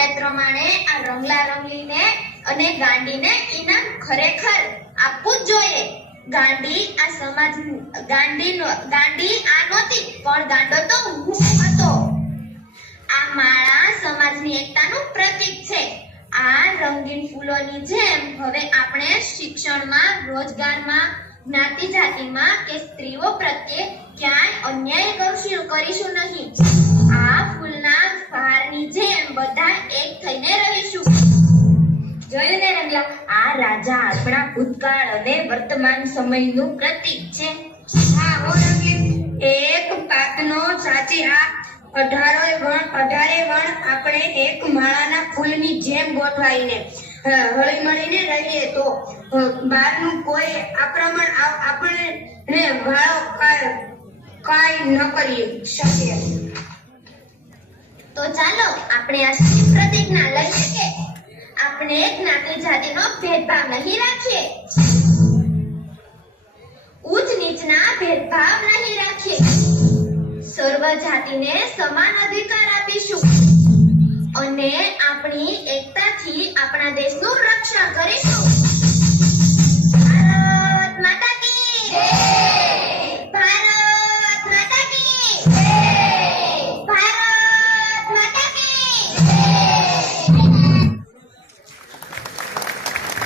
જાહેરાત પ્રમાણે આ રંગલા રંગલીને અને ગાંડીને ઇનામ ખરેખર આપવું જ જોઈએ. ગાંડી આ સમાજ ગાંડી આ નહોતી, પણ ગાંડો તો હું હતો. આ માળા સમાજની એકતાનું પ્રતીક છે. આ રંગીન ફૂલોની જેમ હવે આપણે શિક્ષણમાં, રોજગારમાં, જ્ઞાતિ જાતિમાં કે સ્ત્રીઓ પ્રત્યે ક્યાંય અન્યાય કરીશું નહીં. આ ફૂલના હારની જેમ બધા એક થઈને રહીશું. જોયું ને રંગલા, આ રાજા આપણા ભૂતકાળ અને વર્તમાન સમયનું પ્રતીક છે. હા હો રંગીન, એક પાકનો સાચી આ 18 વણ આપણે એક માળાના ફૂલની જેમ ગોઠવાઈને હળી મળીને રહીએ તો બહારનું કોઈ આક્રમણ આપણને વાળો કાંઈ ન કરી શકે. તો ચાલો આપણે આ પ્રતિજ્ઞા લઈએ કે આપણે જ્ઞાતિ જાતિનો ભેદભાવ નહીં રાખીએ, ઉચ્ચ નીચના ભેદભાવ નહીં રાખીએ, સર્વ જાતિને સમાન અધિકાર આપીશું અને આપણી એકતાથી આપણા દેશનું રક્ષણ કરીશું.